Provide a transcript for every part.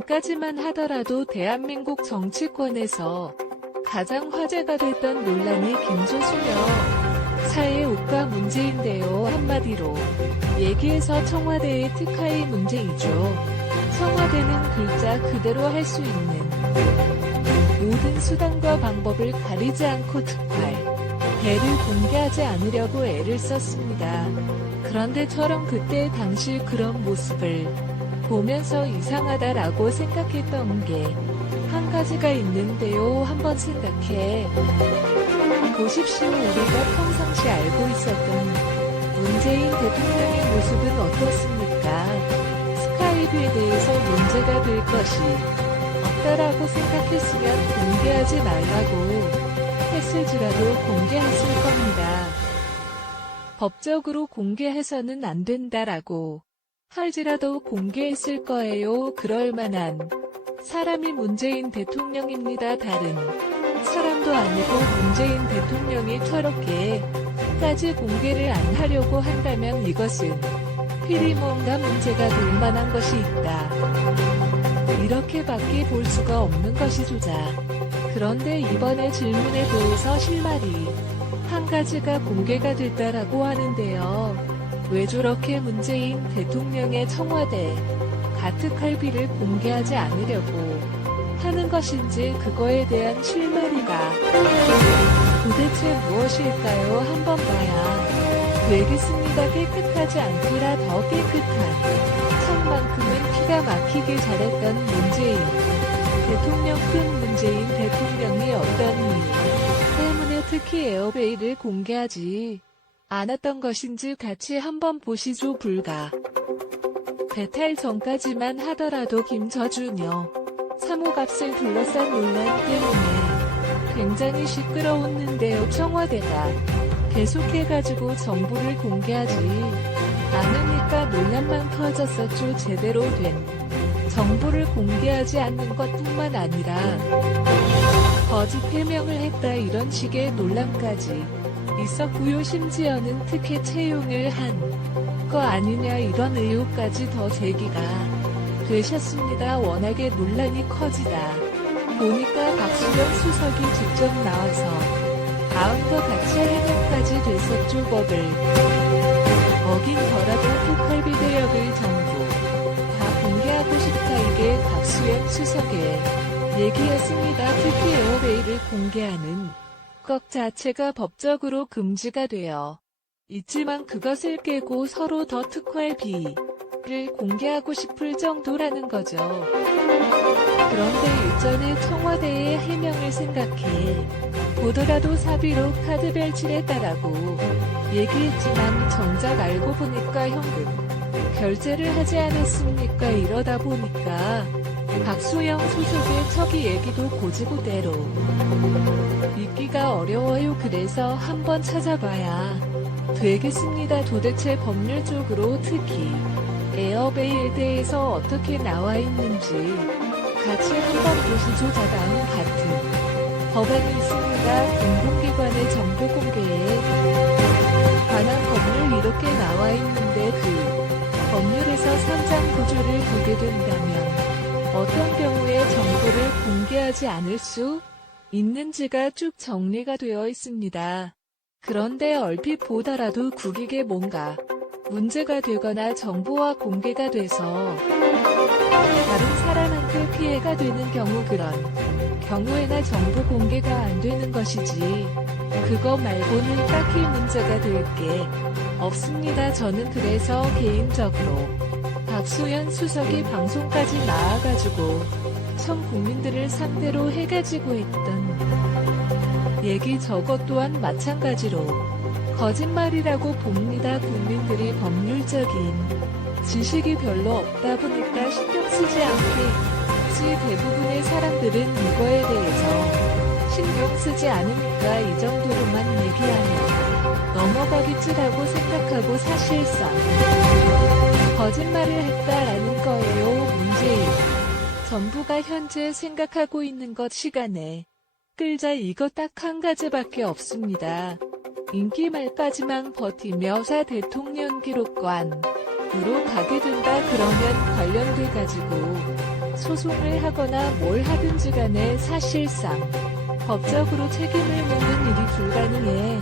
전까지만 하더라도 대한민국 정치권에서 가장 화제가 됐던 논란이 김조수며 사회옥화 문제인데요. 한마디로 얘기해서 청와대의 특활 문제이죠. 청와대는 글자 그대로 할 수 있는 모든 수단과 방법을 가리지 않고 특활, 배를 공개하지 않으려고 애를 썼습니다. 그런데 저런 그때 당시 그런 모습을 보면서 이상하다라고 생각했던 게 한 가지가 있는데요. 한번 생각해 보십시오. 우리가 평상시 알고 있었던 문재인 대통령의 모습은 어떻습니까? 스카이프에 대해서 문제가 될 것이 없다라고 생각했으면 공개하지 말라고 했을지라도 공개했을 겁니다. 법적으로 공개해서는 안 된다라고 할지라도 공개했을 거예요. 그럴 만한 사람이 문재인 대통령입니다. 다른 사람도 아니고 문재인 대통령이 저렇게까지 공개를 안 하려고 한다면 이것은 필히 뭔가 문제가 될 만한 것이 있다. 이렇게밖에 볼 수가 없는 것이 조작. 그런데 이번에 질문에 대해서 실마리 한 가지가 공개가 됐다라고 하는데요. 왜 저렇게 문재인 대통령의 청와대 가특할비를 공개하지 않으려고 하는 것인지 그거에 대한 실마리가 도대체 무엇일까요? 한번 봐야 되겠습니다. 깨끗하지 않더라 더 깨끗한 성만큼은 기가 막히게 잘했던 문재인 대통령 큰 문재인 대통령이 어떤 이유 때문에 특히 에어베이를 공개하지 않았던 것인지 같이 한번 보시죠. 불과 배탈 전까지만 하더라도 김저준여 사모값을 둘러싼 논란 때문에 굉장히 시끄러웠는데요. 청와대가 계속해가지고 정보를 공개하지 않으니까 논란만 커졌었죠. 제대로 된 정보를 공개하지 않는 것뿐만 아니라 거짓 해명을 했다 이런 식의 논란까지 있었고요. 심지어는 특혜 채용을 한 거 아니냐 이런 의혹까지 더 제기가 되셨습니다. 워낙에 논란이 커지다 보니까 박수영 수석이 직접 나와서 다음과 같이 해명까지 됐었죠. 법을 어긴 거라도 특활비 대역을 전부 다 공개하고 싶다. 이게 박수영 수석의 얘기였습니다. 특히 에어베이를 공개하는 것 자체가 법적으로 금지가 되어 있지만 그것을 깨고 서로 더 특활비를 공개하고 싶을 정도라는 거죠. 그런데 일전에 청와대의 해명을 생각해 보더라도 사비로 카드 별칠했다라고 얘기했지만 정작 알고 보니까 현금 결제를 하지 않았습니까? 이러다 보니까 박수영 수석의 척이 얘기도 고지고대로 믿기가 어려워요. 그래서 한번 찾아봐야 되겠습니다. 도대체 법률적으로 특히 에어베이에 대해서 어떻게 나와 있는지 같이 한번 보시죠. 다음 같은 법안이 있습니다. 공공기관의 정보 공개에 관한 법률 이렇게 나와 있는데 그 법률에서 3장 구조를 보게 된다면 어떤 경우에 정보를 공개하지 않을 수 있는지가 쭉 정리가 되어 있습니다. 그런데 얼핏 보더라도 국익에 뭔가 문제가 되거나 정보와 공개가 돼서 다른 사람한테 피해가 되는 경우 그런 경우에나 정보 공개가 안 되는 것이지 그거 말고는 딱히 문제가 될 게 없습니다. 저는 그래서 개인적으로 박수현 수석이 방송까지 나와가지고 전 국민들을 상대로 해가지고 했던 얘기 저것 또한 마찬가지로 거짓말이라고 봅니다. 국민들이 법률적인 지식이 별로 없다 보니까 신경 쓰지 않겠지. 대부분의 사람들은 이거에 대해서 신경 쓰지 않으니까 이 정도로만 얘기하면 넘어가겠지라고 생각하고 사실상 거짓말을 했다라는 거예요. 문재인 정부가 현재 생각하고 있는 것 시간에 끌자 이거 딱 한 가지밖에 없습니다. 임기 말까지만 버티며 사 대통령 기록관으로 가게 된다 그러면 관련돼 가지고 소송을 하거나 뭘 하든지 간에 사실상 법적으로 책임을 묻는 일이 불가능해.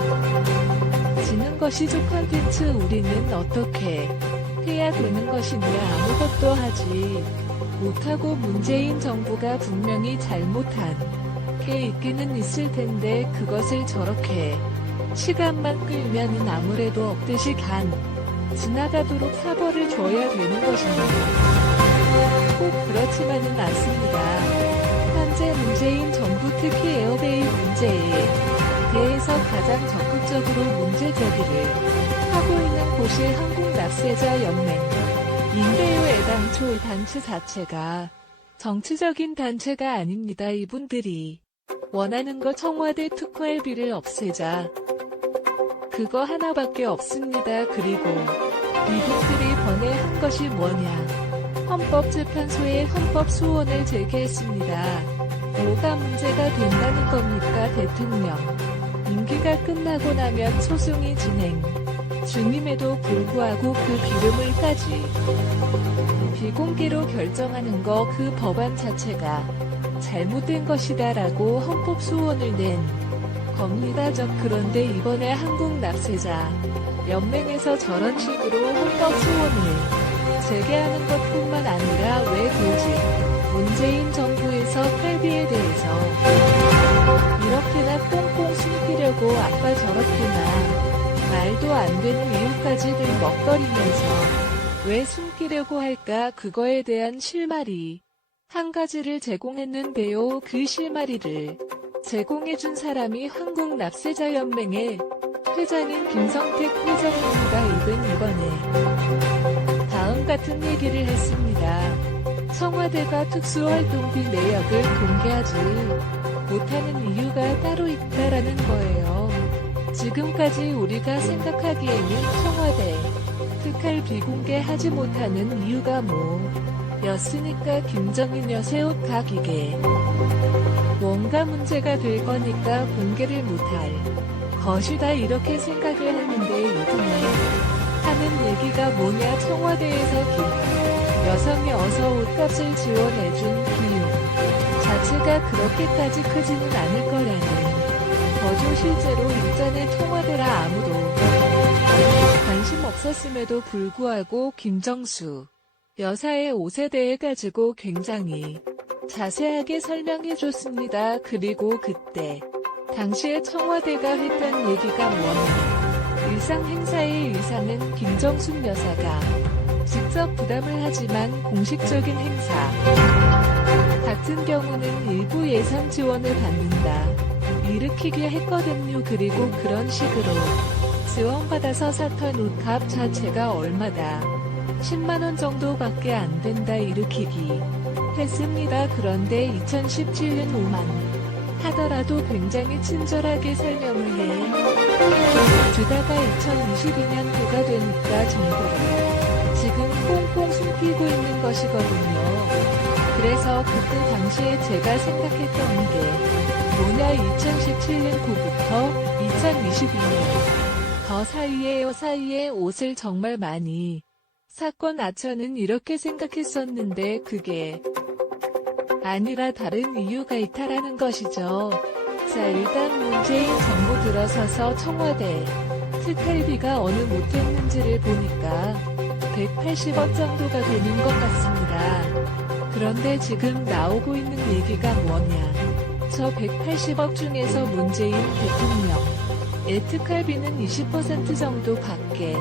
지는 것이죠. 컨텐츠 우리는 어떻게 해야 되는 것이냐. 아무것도 하지 못하고 문재인 정부가 분명히 잘못한 게 있기는 있을 텐데 그것을 저렇게 시간만 끌면은 아무래도 없듯이 지나가도록 사벌을 줘야 되는 것입니다. 꼭 그렇지만은 않습니다. 현재 문재인 정부 특히 에어베이 문제에 대해서 가장 적극적으로 문제 제기를 하고 있는 곳이 한국납세자연맹인데요. 애당초 단체 자체가 정치적인 단체가 아닙니다. 이분들이 원하는 거 청와대 특활비를 없애자. 그거 하나밖에 없습니다. 그리고 이분들이 번외한 것이 뭐냐. 헌법재판소에 헌법소원을 제기했습니다. 뭐가 문제가 된다는 겁니까? 대통령 임기가 끝나고 나면 소송이 진행 중임에도 불구하고 그 기름을까지 비공개로 결정하는 거 그 법안 자체가 잘못된 것이다 라고 헌법소원을 낸 겁니다. 그런데 이번에 한국납세자 연맹에서 저런 식으로 헌법소원을 제기하는 것뿐만 아니라 왜 굳이 문재인 정부에서 탈비에 대해서 이렇게나 꽁꽁 숨기려고 아까 저렇게나 말도 안 되는 이유까지 들먹거리면서 왜 숨기려고 할까. 그거에 대한 실마리 한 가지를 제공했는데요. 그 실마리를 제공해준 사람이 한국납세자연맹의 회장인 김성택 회장입니다. 이분 이번에 다음 같은 얘기를 했습니다. 청와대가 특수활동비 내역을 공개하지 못하는 이유가 따로 있다라는 거예요. 지금까지 우리가 생각하기에는 청와대 특활 비공개하지 못하는 이유가 였으니까 김정인 여세 옷 가기게 뭔가 문제가 될 거니까 공개를 못할 것이다 이렇게 생각을 했는데 이번에 하는 얘기가 뭐냐. 청와대에서 김 여성이 어서 옷값을 지원해준 비용 자체가 그렇게까지 크지는 않을 거라는 거죠. 실제로 일전에 청와대라 아무도 관심 없었음에도 불구하고 김정수 여사의 옷에 대해 가지고 굉장히 자세하게 설명해줬습니다. 그리고 그때 당시에 청와대가 했던 얘기가 뭐냐. 일상 행사의 의상은 김정숙 여사가 직접 부담을 하지만 공식적인 행사 같은 경우는 일부 예산 지원을 받는다. 일으키게 했거든요. 그리고 그런 식으로 지원받아서 샀던 옷값 자체가 얼마다 10만원 정도밖에 안 된다 일으키기 했습니다. 그런데 2017년 5만 하더라도 굉장히 친절하게 설명을 주다가 2022년도가 되니까 정보를 지금 꽁꽁 숨기고 있는 것이거든요. 그래서 그때 당시에 제가 생각했던 게 뭐냐. 2017년도부터 2022년 더 사이에 옷을 정말 많이 샀건 저는 이렇게 생각했었는데 그게 아니라 다른 이유가 있다라는 것이죠. 자, 일단 문재인 정부 들어서서 청와대 특활비가 어느 못했는지를 보니까 180억 정도가 되는 것 같습니다. 그런데 지금 나오고 있는 얘기가 뭐냐. 저 180억 중에서 문재인 대통령의 특활비는 20% 정도밖에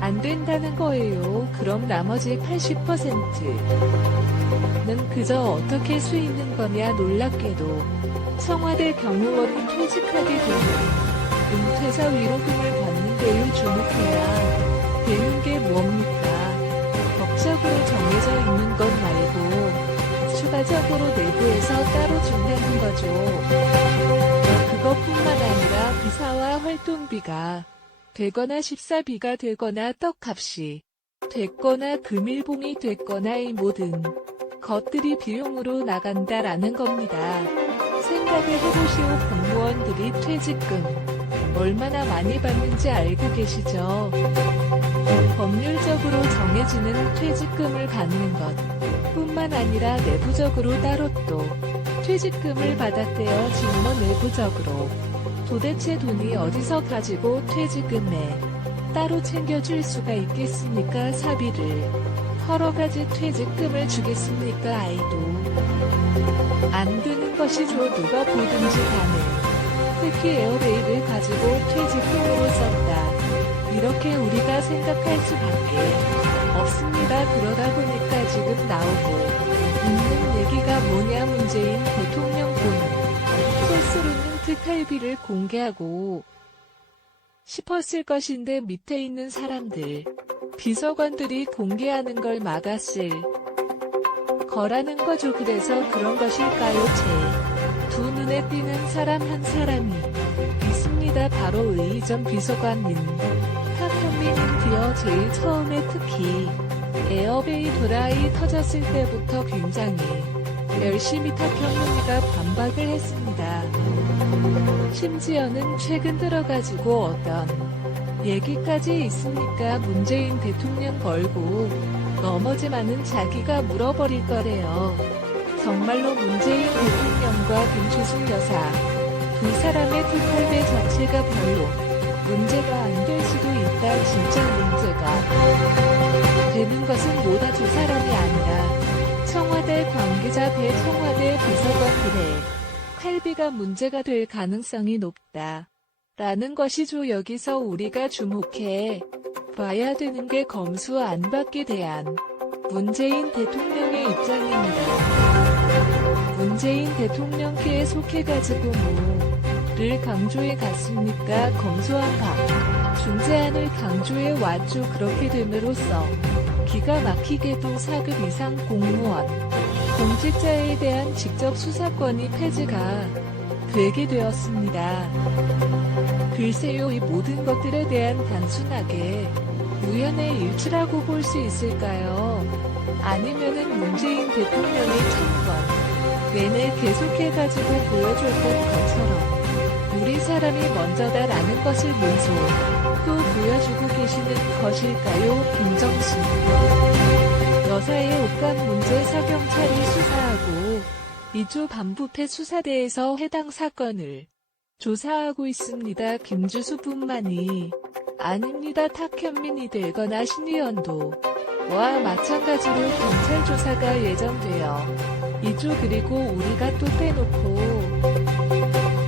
안 된다는 거예요. 그럼 나머지 80%는 그저 어떻게 쓰이는 거냐. 놀랍게도 청와대 경호원이 퇴직하게 되면 은퇴자 위로금을 받는데요. 주목해야 되는 게 뭡니까? 법적으로 정해져 있는 것 말고 추가적으로 내부에서 따로 준다는 거죠. 그것뿐만 아니라 비사와 활동비가 되거나 식사비가 되거나 떡값이 됐거나 금일봉이 됐거나 이 모든 것들이 비용으로 나간다라는 겁니다. 생각을 해보시오. 공무원들이 퇴직금 얼마나 많이 받는지 알고 계시죠? 법률적으로 정해지는 퇴직금을 받는 것 뿐만 아니라 내부적으로 따로 또 퇴직금을 받았대요. 직무 내부적으로. 도대체 돈이 어디서 가지고 퇴직금에 따로 챙겨줄 수가 있겠습니까? 사비를 헐어가지 퇴직금을 주겠습니까? 아이도 안 되는 것이죠. 누가 보든지 간에. 특히 에어베이를 가지고 퇴직금으로 썼다. 이렇게 우리가 생각할 수밖에 없습니다. 그러다 보니까 지금 나오고 있는 얘기가 뭐냐, 문재인 대통령 돈 소스로는 특활비를 공개하고 싶었을 것인데 밑에 있는 사람들, 비서관들이 공개하는 걸 막았을 거라는 거죠. 그래서 그런 것일까요? 제 두 눈에 띄는 사람 한 사람이 있습니다. 바로 의 전 비서관인 탁현민인데요. 제일 처음에 특히 에어베이 도라이 터졌을 때부터 굉장히 열심히 탁현민이가 반박을 했습니다. 심지어는 최근 들어가지고 어떤 얘기까지 있습니까? 문재인 대통령 걸고 넘어지면은 자기가 물어버릴 거래요. 정말로 문재인 대통령과 김주숙 여사 두 사람의 특활비 자체가 별로 문제가 안 될 수도 있다. 진짜 문제가 되는 것은 뭐다, 두 사람이 아니라 청와대 관계자 대 청와대 비서관들의 칼비가 문제가 될 가능성이 높다. 라는 것이죠. 여기서 우리가 주목해 봐야 되는 게 검수 안 받기에 대한 문재인 대통령의 입장입니다. 문재인 대통령께 속해가지고 뭐를 강조해 갔습니까? 검수안 박 중재안을 강조해 왔죠. 그렇게 됨으로써 기가 막히게도 4급 이상 공무원, 공직자에 대한 직접 수사권이 폐지가 되게 되었습니다. 글쎄요, 이 모든 것들에 대한 단순하게 우연의 일치라고 볼 수 있을까요? 아니면은 문재인 대통령이 참관 내내 계속해가지고 보여줬던 것처럼 우리 사람이 먼저다라는 것을 문소 또 보여주고 계시는 것일까요? 김정식 여사의 옷감 문제 서경찰이 수사하고 2조 반부패 수사대에서 해당 사건을 조사하고 있습니다. 김주수뿐만이 아닙니다. 탁현민이 되거나 신의원도 와 마찬가지로 경찰 조사가 예정되어 2조 그리고 우리가 또 빼놓고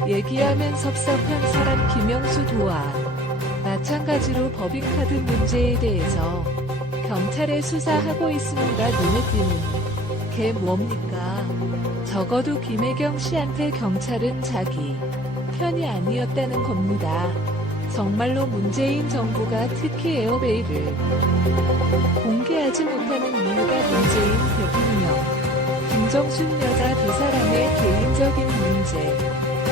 얘기하면 섭섭한 사람 김영수 도와 마찬가지로 법인카드 문제에 대해서 경찰에 수사하고 있습니다. 눈에 띄는 게 뭡니까? 적어도 김혜경 씨한테 경찰은 자기 편이 아니었다는 겁니다. 정말로 문재인 정부가 특히 에어베이를 공개하지 못하는 이유가 문재인 대통령, 김정숙 여사 두 사람의 개인적인 문제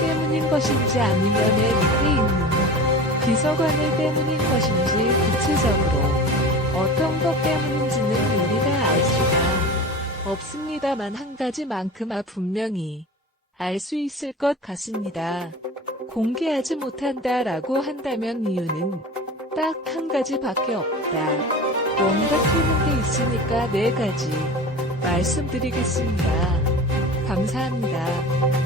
때문인 것인지 아니면 밑에 있는 비서관을 때문인 것인지 구체적으로 어떤 것 때문인지는 우리가 알 수가 없습니다만 한 가지만큼은 분명히 알 수 있을 것 같습니다. 공개하지 못한다라고 한다면 이유는 딱 한 가지밖에 없다. 뭔가 튀는 게 있으니까 네 가지 말씀드리겠습니다. 감사합니다.